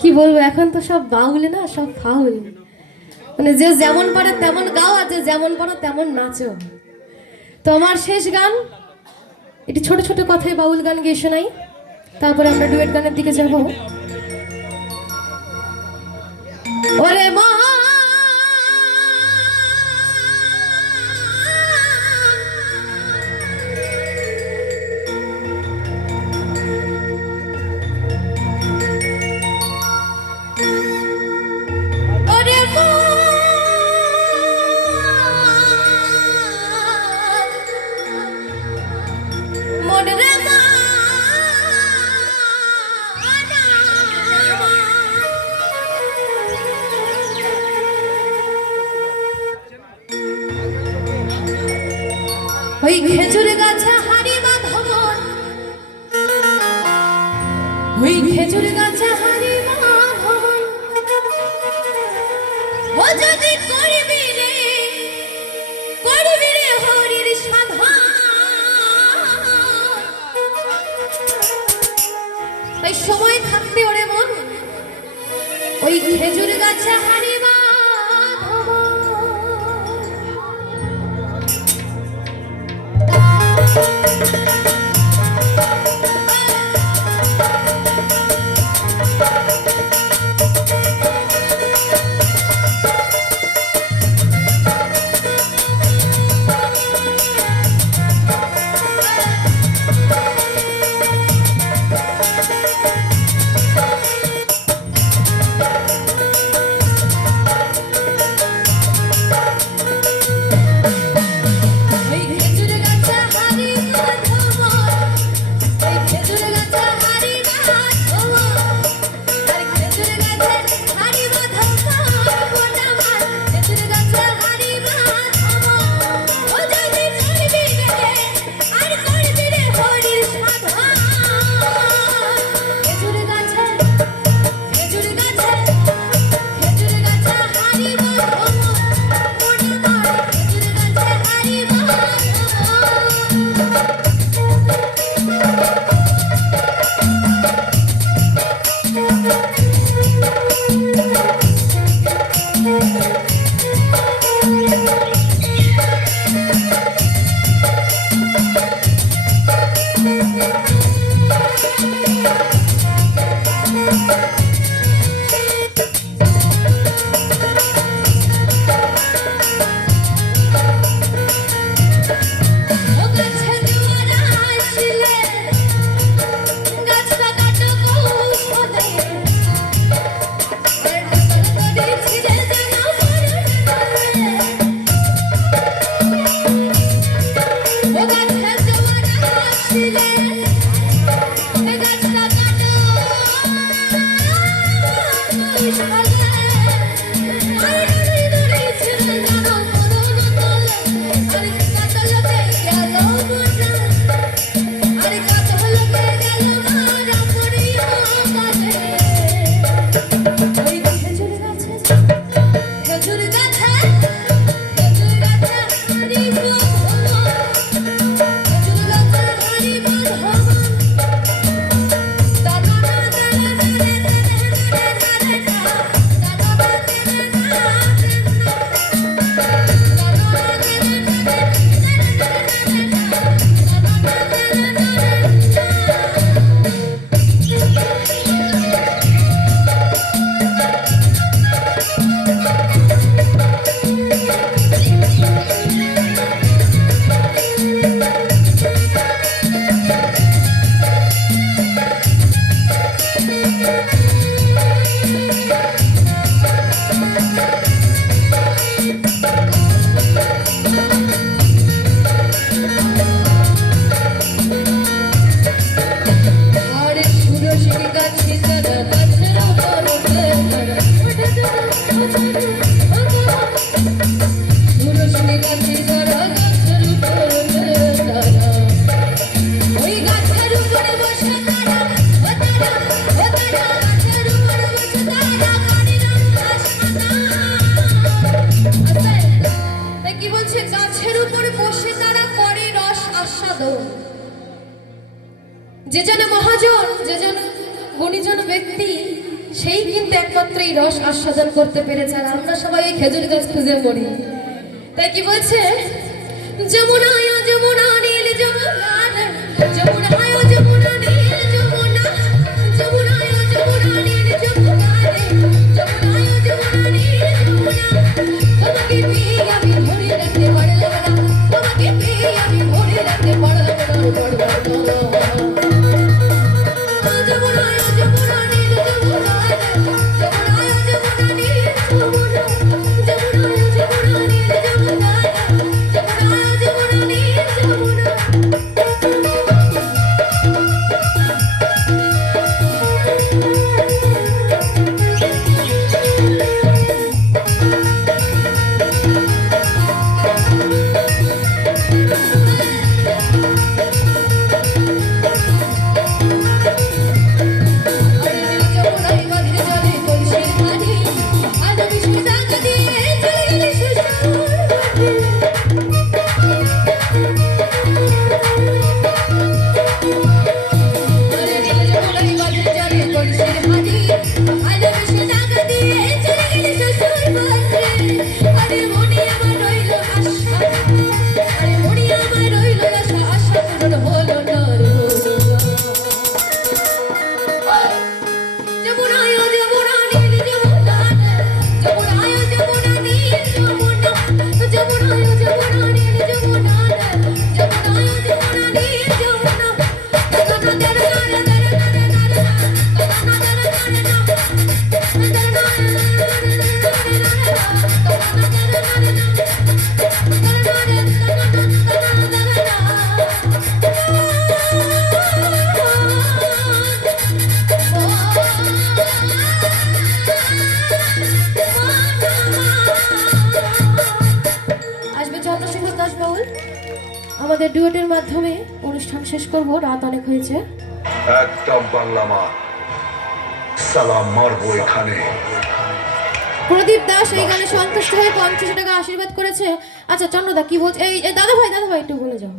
কি বলবো, এখন তো সব বাউলে না, সব ফাউল। মানে যে যেমন পারে তেমন গাও, আর যে যেমন পারো তেমন নাচো। তো আমার শেষ গান, এটি ছোট ছোট কথায় বাউল গান গিয়ে শোনাই, তারপরে আমরা ডুয়েট গানের দিকে যাব। ওরে মা ওই খেজুর গাছে হাড়ি বাঁধবন, ওই খেজুর গাছে হাড়ি বাঁধবন, ও যদি করবি রে হরির সাধন, তাই সময় থাকতে ওরে মন ওই খেজুর গাছে হাড়ি যে যেন মহাজন, যে যেন গুণীজন ব্যক্তি সেই কিন্তু একমাত্র এই রস আস্বাদন করতে পেরেছে, আর আমরা সবাই ওই খেজুর গাছ খুঁজে পড়ি। তাই কি বলছে, যমুনায় যমুনা নীল যমুনা, যমুনায় যমুনা নীল যমুনা, যমুনায় যমুনা নীল যমুনা, যমুনায় যমুনা নীল যমুনা। তোমাকে পেয়ে আমি ধরে রাখতে পারলাম না, তোমাকে পেয়ে আমি ধরে রাখতে পারলাম না, যমুনায় যমুনা নীল যমুনা, যমুনায় যমুনা নীল যমুনা, যমুনায় যমুনা নীল যমুনা, যমুনায় যমুনা নীল যমুনা। আমাদের ডুয়েটের মাধ্যমে অনুষ্ঠান শেষ করব, রাত অনেক হয়েছে। একদম বাংলা মা, সালাম মারবো এখানে। প্রদীপ দাস এই গানে সন্তুষ্ট হয়ে 50 টাকা আশীর্বাদ করেছে। আচ্ছা চন্দ্রদা কি বলছে? এই দাদা ভাই একটু বলে যাও।